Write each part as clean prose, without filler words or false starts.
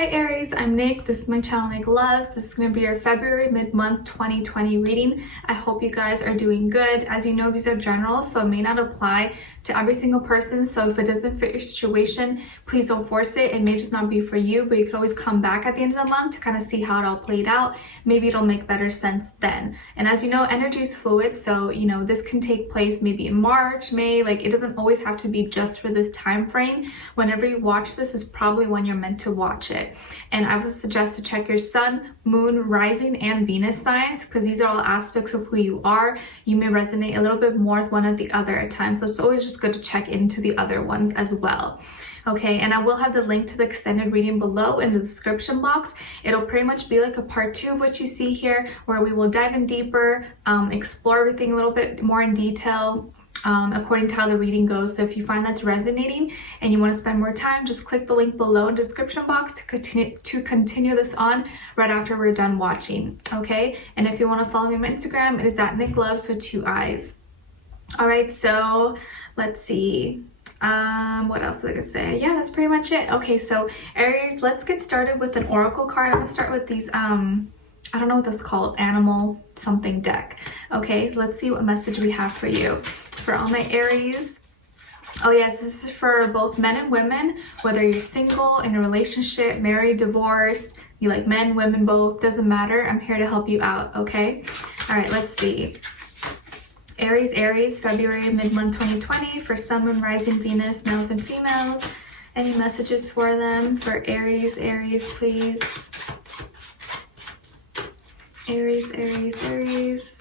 Hi Aries, I'm Nick. This is my channel NicLoves. This is going to be your February mid-month 2020 reading. I hope you guys are doing good. As you know, these are general, so it may not apply to every single person. So if it doesn't fit your situation, please don't force it. It may just not be for you, but you could always come back at the end of the month to kind of see how it all played out. Maybe it'll make better sense then. And as you know, energy is fluid, so this can take place maybe in March, May. Like, it doesn't always have to be just for this time frame. Whenever you watch this is probably when you're meant to watch it. And I would suggest to check your sun, moon, rising, and Venus signs, because these are all aspects of who you are. You may resonate a little bit more with one or the other at times, so it's always just good to check into the other ones as well. Okay, and I will have the link to the extended reading below in the description box. It'll pretty much be like a part 2 of what you see here, where we will dive in deeper, explore everything a little bit more in detail, according to how the reading goes. So if you find that's resonating and you want to spend more time, just click the link below in the description box to continue this on right after we're done watching. Okay, and if you want to follow me on my Instagram, it is at NicLoves with 2 eyes. All right, so let's see. What else was I gonna say? Yeah, that's pretty much it. Okay, so Aries, let's get started with an oracle card. I'm gonna start with these I don't know what that's called, animal something deck. Okay, let's see what message we have for you for all my Aries. Oh yes, this is for both men and women, whether you're single, in a relationship, married, divorced, you like men, women, both, doesn't matter. I'm here to help you out. Okay, all right, let's see. Aries, February, mid-month 2020 for Sun, Moon, Rising, Venus, males and females. Any messages for them? For Aries, please. Aries.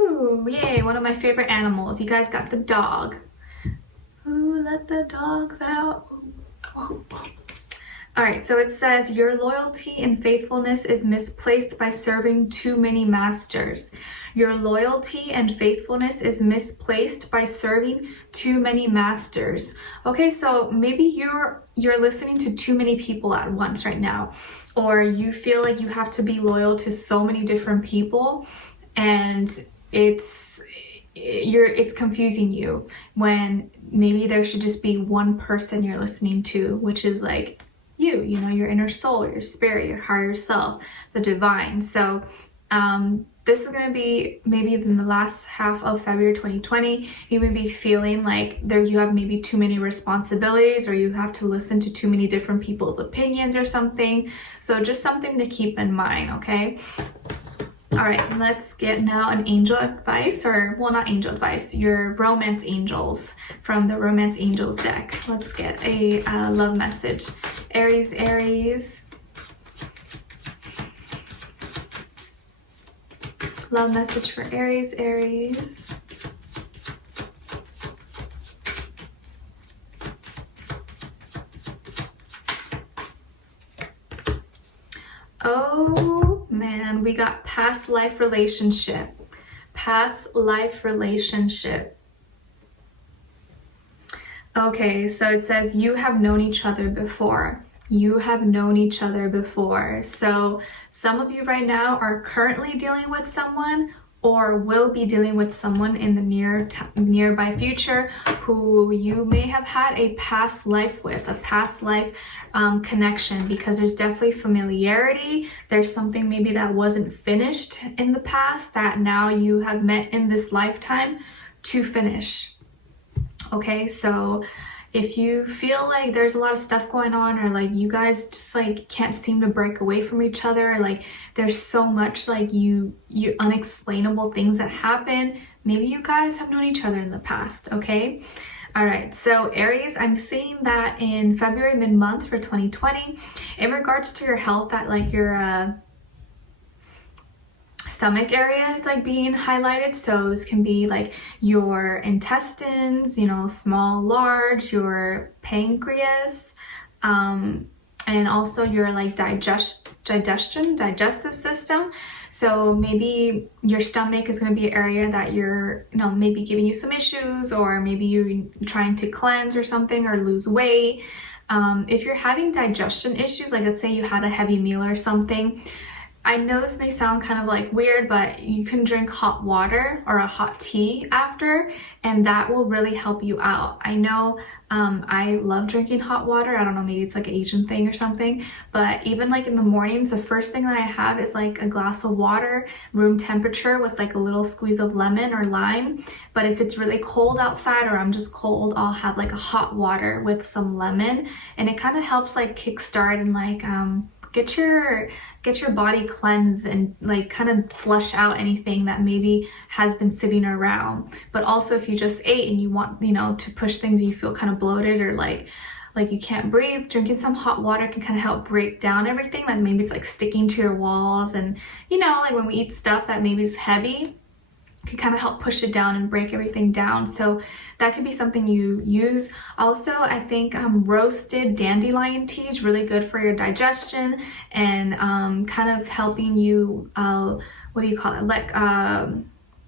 Ooh, yay, one of my favorite animals. You guys got the dog. Ooh, let the dogs out. Ooh. All right, so it says your loyalty and faithfulness is misplaced by serving too many masters. Your loyalty and faithfulness is misplaced by serving too many masters. Okay, so maybe you're listening to too many people at once right now, or you feel like you have to be loyal to so many different people, and it's confusing you when maybe there should just be one person you're listening to, which is like your inner soul, your spirit, your higher self, the divine. So this is going to be maybe in the last half of February 2020. You may be feeling like you have maybe too many responsibilities, or you have to listen to too many different people's opinions or something. So just something to keep in mind. Okay, all right, let's get now an angel advice, or well, not angel advice, your romance angels from the romance angels deck. Let's get a love message. Aries. Love message for Aries. Oh man, we got past life relationship. Okay, so it says you have known each other before. So some of you right now are currently dealing with someone, or will be dealing with someone in the nearby future who you may have had a past life with, a past life connection, because there's definitely familiarity. There's something maybe that wasn't finished in the past that now you have met in this lifetime to finish. Okay, so if you feel like there's a lot of stuff going on, or like you guys just like can't seem to break away from each other, like there's so much like you unexplainable things that happen, maybe you guys have known each other in the past. Okay, all right, so Aries, I'm seeing that in February mid-month for 2020, in regards to your health, that like your stomach area is like being highlighted. So this can be like your intestines, small, large, your pancreas, and also your like digestive system. So maybe your stomach is going to be an area that you're maybe giving you some issues, or maybe you're trying to cleanse or something, or lose weight. If you're having digestion issues, like let's say you had a heavy meal or something, I know this may sound kind of like weird, but you can drink hot water or a hot tea after, and that will really help you out. I know I love drinking hot water. I don't know, maybe it's like an Asian thing or something, but even like in the mornings, the first thing that I have is like a glass of water, room temperature, with like a little squeeze of lemon or lime. But if it's really cold outside or I'm just cold, I'll have like a hot water with some lemon, and it kind of helps like kickstart and like get your body cleansed and like kind of flush out anything that maybe has been sitting around. But also if you just ate and you want, you know, to push things, you feel kind of bloated or like you can't breathe, drinking some hot water can kind of help break down everything that maybe it's like sticking to your walls. And you know, like when we eat stuff that maybe is heavy, can kind of help push it down and break everything down. So that could be something you use. Also, I think roasted dandelion tea is really good for your digestion and kind of helping you, what do you call it? Like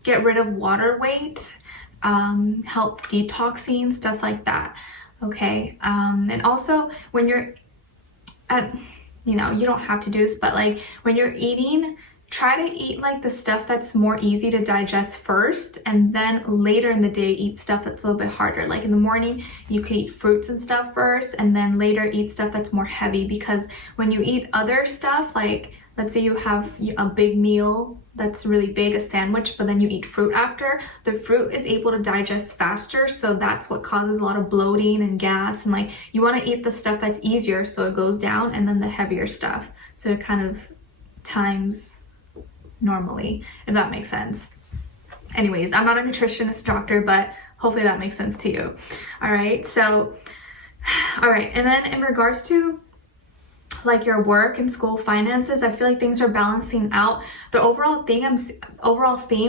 get rid of water weight, help detoxing, stuff like that. Okay. And also when you're you know, you don't have to do this, but like when you're eating, try to eat like the stuff that's more easy to digest first, and then later in the day eat stuff that's a little bit harder. Like in the morning you could eat fruits and stuff first, and then later eat stuff that's more heavy, because when you eat other stuff, like let's say you have a big meal that's really big, a sandwich, but then you eat fruit after, the fruit is able to digest faster, so that's what causes a lot of bloating and gas. And like you want to eat the stuff that's easier so it goes down, and then the heavier stuff so it kind of times normally, if that makes sense. Anyways, I'm not a nutritionist doctor, but hopefully that makes sense to you. All right, so all right, and then in regards to like your work and school finances, I feel like things are balancing out. The overall theme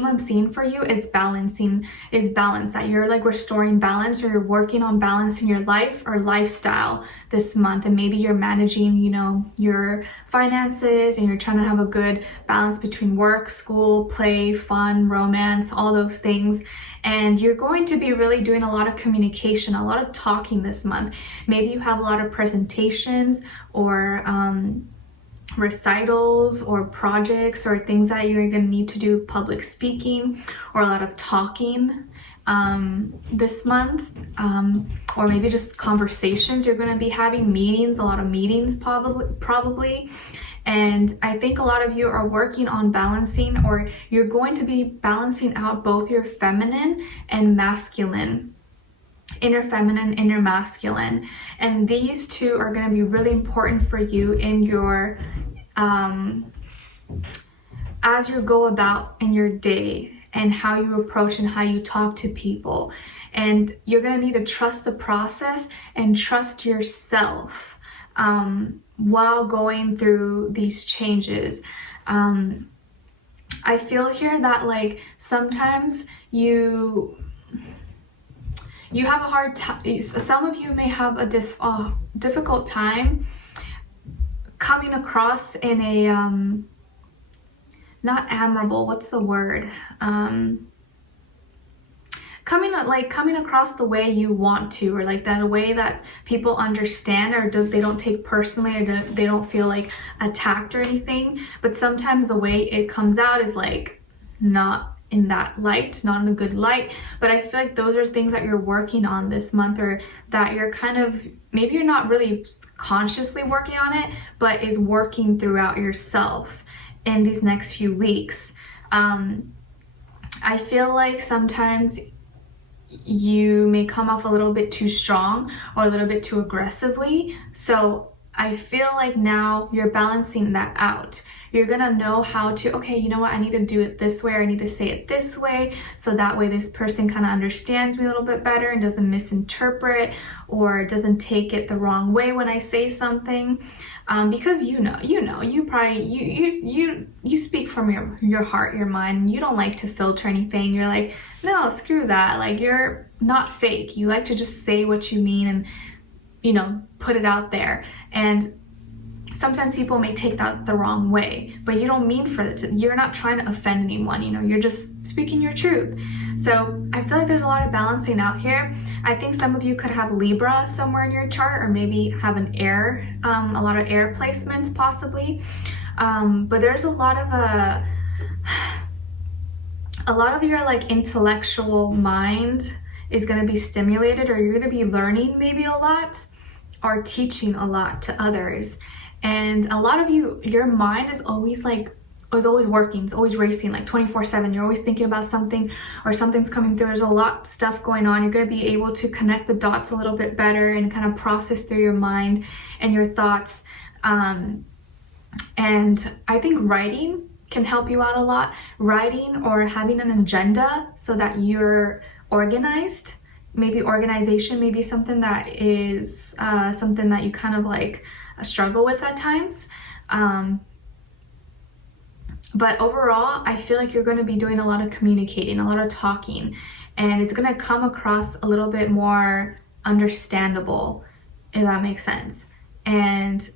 I'm seeing for you is balance, that you're like restoring balance, or you're working on balancing your life or lifestyle this month. And maybe you're managing, you know, your finances, and you're trying to have a good balance between work, school, play, fun, romance, all those things. And you're going to be really doing a lot of communication, a lot of talking this month. Maybe you have a lot of presentations or recitals or projects or things that you're going to need to do, public speaking, or a lot of talking this month, or maybe just conversations you're going to be having, meetings, a lot of meetings probably. And I think a lot of you are working on balancing, or you're going to be balancing out both your feminine and masculine, inner feminine, inner masculine. And these two are going to be really important for you in your, as you go about in your day, and how you approach and how you talk to people. And you're going to need to trust the process and trust yourself while going through these changes. I feel here that like sometimes you have a hard time. Some of you may have a difficult time coming across in a not admirable, what's the word? Coming across the way you want to, or like that way that people understand, or they don't take personally, or they don't feel like attacked or anything. But sometimes the way it comes out is like not in that light, not in a good light. But I feel like those are things that you're working on this month, or that you're kind of, maybe you're not really consciously working on it, but is working throughout yourself in these next few weeks. I feel like sometimes you may come off a little bit too strong or a little bit too aggressively. So I feel like now you're balancing that out. You're gonna know how to, okay, you know what, I need to do it this way, or I need to say it this way, so that way this person kind of understands me a little bit better and doesn't misinterpret or doesn't take it the wrong way when I say something. Because you speak from your heart, your mind. You don't like to filter anything. You're like, no, screw that. Like, you're not fake. You like to just say what you mean and, you know, put it out there. And sometimes people may take that the wrong way, but you don't mean for it to, you're not trying to offend anyone, you know, you're just speaking your truth. So I feel like there's a lot of balancing out here. I think some of you could have Libra somewhere in your chart, or maybe have an air, a lot of air placements possibly. But there's a lot of your like intellectual mind is going to be stimulated, or you're going to be learning maybe a lot or teaching a lot to others. And a lot of you, your mind is always working, it's always racing, like 24/7. You're always thinking about something, or something's coming through. There's a lot of stuff going on. You're going to be able to connect the dots a little bit better and kind of process through your mind and your thoughts. And I think writing can help you out a lot. Writing or having an agenda so that you're organized. Maybe organization may be something that is something that you kind of like struggle with at times. But overall, I feel like you're going to be doing a lot of communicating, a lot of talking, and it's going to come across a little bit more understandable, if that makes sense. And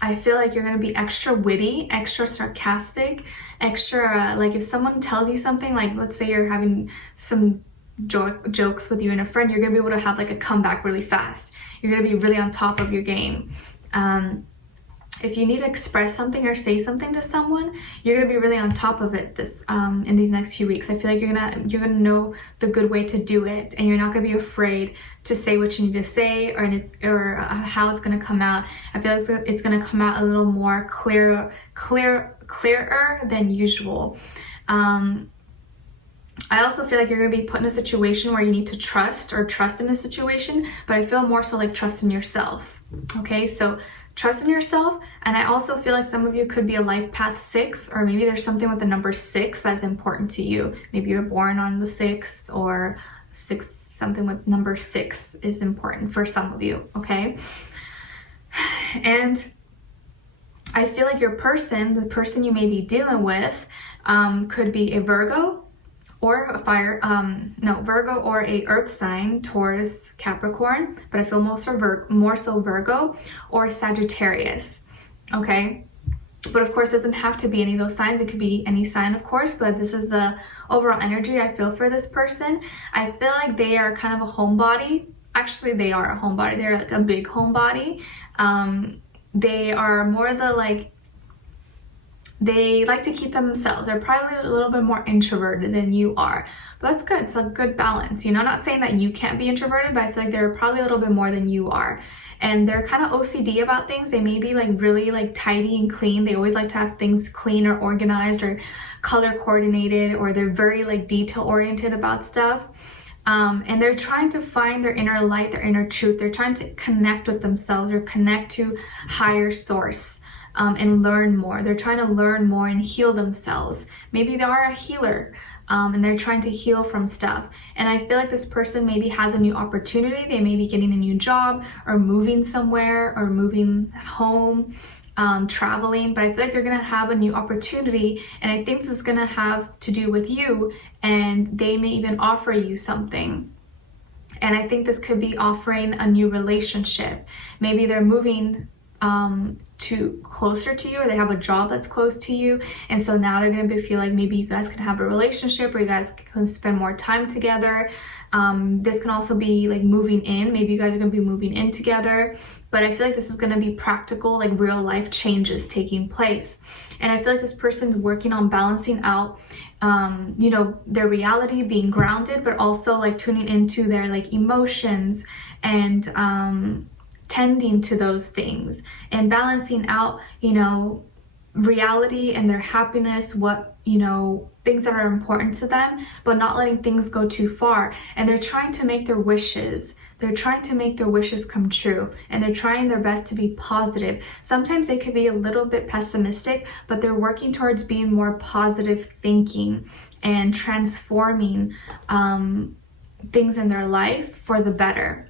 I feel like you're going to be extra witty, extra sarcastic, extra, like if someone tells you something, like let's say you're having some jokes with you and a friend, you're going to be able to have like a comeback really fast. You're going to be really on top of your game. If you need to express something or say something to someone, you're gonna be really on top of it in these next few weeks. I feel like you're gonna know the good way to do it, and you're not gonna be afraid to say what you need to say, or how it's gonna come out. I feel like it's gonna come out a little more clearer than usual. I also feel like you're going to be put in a situation where you need to trust in a situation, but I feel more so like trust in yourself. Okay, so trust in yourself. And I also feel like some of you could be a life path 6, or maybe there's something with the number 6 that's important to you. Maybe you're born on the 6th, or something with number 6 is important for some of you. Okay, and I feel like the person you may be dealing with could be a Virgo, or a Virgo, or a earth sign, Taurus, Capricorn, but I feel more so Virgo or Sagittarius. Okay, but of course it doesn't have to be any of those signs. It could be any sign, of course, but this is the overall energy I feel for this person. I feel like they are kind of a homebody. Actually, they are a homebody. They're like a big homebody. They are more they like to keep themselves. They're probably a little bit more introverted than you are. But that's good. It's a good balance. You know, not saying that you can't be introverted, but I feel like they're probably a little bit more than you are. And they're kind of OCD about things. They may be like really like tidy and clean. They always like to have things clean or organized or color coordinated, or they're very like detail oriented about stuff. And they're trying to find their inner light, their inner truth. They're trying to connect with themselves or connect to higher source. And learn more. They're trying to learn more and heal themselves. Maybe they are a healer, and they're trying to heal from stuff. And I feel like this person maybe has a new opportunity. They may be getting a new job, or moving somewhere, or moving home, traveling. But I feel like they're gonna have a new opportunity, and I think this is gonna have to do with you, and they may even offer you something. And I think this could be offering a new relationship. Maybe they're moving to closer to you, or they have a job that's close to you, and so now they're gonna feel like maybe you guys can have a relationship, or you guys can spend more time together. This can also be like moving in. Maybe you guys are gonna be moving in together, but I feel like this is gonna be practical, like real life changes taking place. And I feel like this person's working on balancing out you know, their reality, being grounded, but also like tuning into their like emotions, and tending to those things, and balancing out, you know, reality and their happiness, what, you know, things that are important to them, but not letting things go too far. And they're trying to make their wishes. They're trying to make their wishes come true, and they're trying their best to be positive. Sometimes they could be a little bit pessimistic, but they're working towards being more positive thinking and transforming things in their life for the better,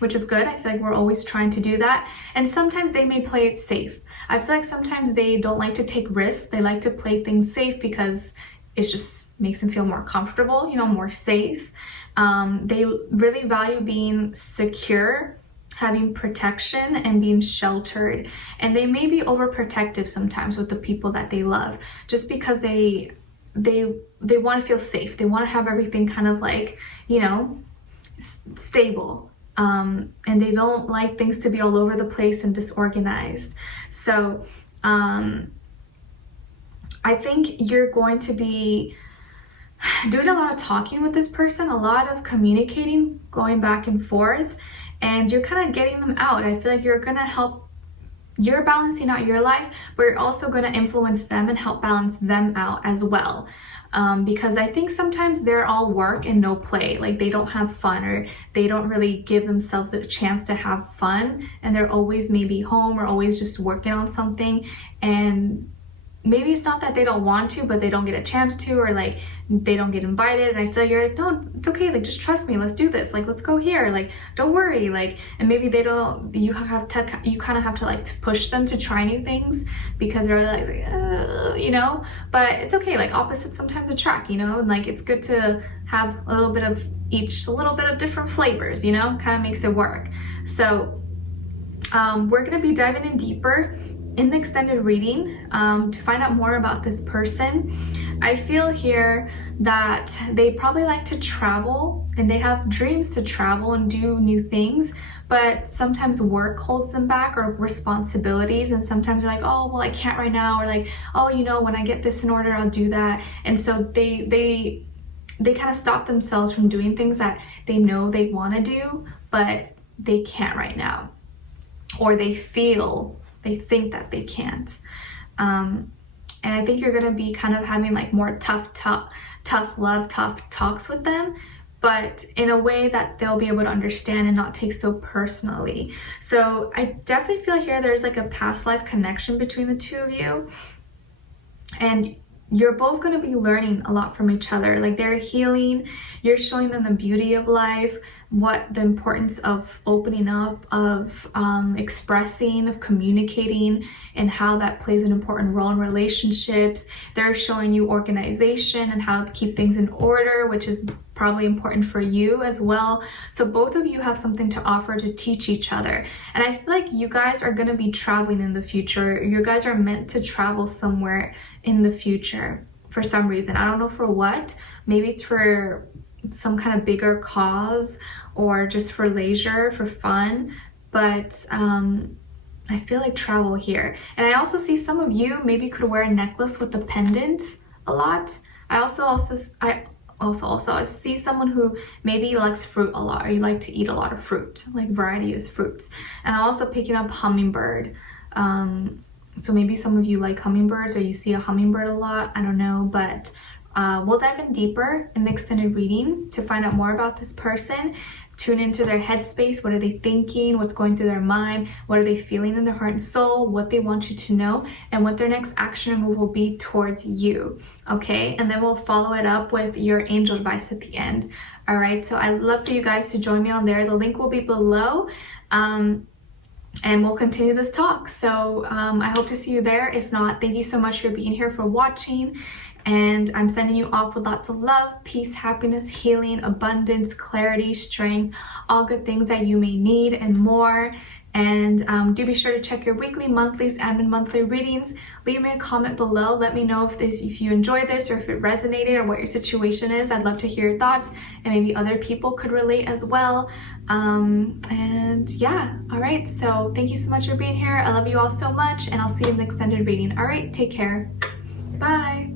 which is good. I feel like we're always trying to do that. And sometimes they may play it safe. I feel like sometimes they don't like to take risks. They like to play things safe because it just makes them feel more comfortable, you know, more safe. They really value being secure, having protection, and being sheltered. And they may be overprotective sometimes with the people that they love, just because they want to feel safe. They want to have everything kind of like, you know, stable. And they don't like things to be all over the place and disorganized. So I think you're going to be doing a lot of talking with this person, a lot of communicating, going back and forth, and you're kind of getting them out. I feel like you're gonna help, you're balancing out your life, but you're also gonna influence them and help balance them out as well. Because I think sometimes they're all work and no play, like they don't have fun, or they don't really give themselves a chance to have fun, and they're always maybe home or always just working on something. And maybe it's not that they don't want to, but they don't get a chance to, or like they don't get invited. And I feel like you're like, no, it's okay, like just trust me, let's do this, like let's go here, like don't worry, like. And maybe they don't, you kind of have to like push them to try new things, because they're like you know. But it's okay, like opposites sometimes attract, you know. And like it's good to have a little bit of each, a little bit of different flavors, you know, kind of makes it work. So we're gonna be diving in deeper in the extended reading to find out more about this person. I feel here that they probably like to travel, and they have dreams to travel and do new things, but sometimes work holds them back, or responsibilities. And sometimes they're like, oh well, I can't right now, or like, oh, you know, when I get this in order, I'll do that. And so they kind of stop themselves from doing things that they know they want to do, but they can't right now, or they think that they can't. And I think you're gonna be kind of having like more tough love, tough talks with them, but in a way that they'll be able to understand and not take so personally. So I definitely feel here there's like a past life connection between the two of you, and you're both going to be learning a lot from each other. Like they're healing, you're showing them the beauty of life, what the importance of opening up, of expressing, of communicating, and how that plays an important role in relationships. They're showing you organization and how to keep things in order, which is probably important for you as well. So both of you have something to offer to teach each other. And I feel like you guys are going to be traveling in the future. You guys are meant to travel somewhere in the future for some reason. I don't know for what. Maybe it's for some kind of bigger cause, or just for leisure, for fun. But I feel like travel here. And I also see some of you maybe could wear a necklace with a pendant a lot. I see someone who maybe likes fruit a lot, or you like to eat a lot of fruit, like variety of fruits. And I'm also picking up hummingbird. So maybe some of you like hummingbirds, or you see a hummingbird a lot, I don't know. But we'll dive in deeper in the extended reading to find out more about this person. Tune into their headspace. What are they thinking? What's going through their mind? What are they feeling in their heart and soul? What they want you to know, and what their next action or move will be towards you. Okay, and then we'll follow it up with your angel advice at the end. All right, so I'd love for you guys to join me on there. The link will be below. And we'll continue this talk. So I hope to see you there. If not, thank you so much for being here, for watching. And I'm sending you off with lots of love, peace, happiness, healing, abundance, clarity, strength, all good things that you may need and more. And do be sure to check your weekly, monthlies, and monthly readings. Leave me a comment below. Let me know if you enjoyed this, or if it resonated, or what your situation is. I'd love to hear your thoughts, and maybe other people could relate as well. And yeah, all right. So thank you so much for being here. I love you all so much, and I'll see you in the extended reading. All right, take care. Bye.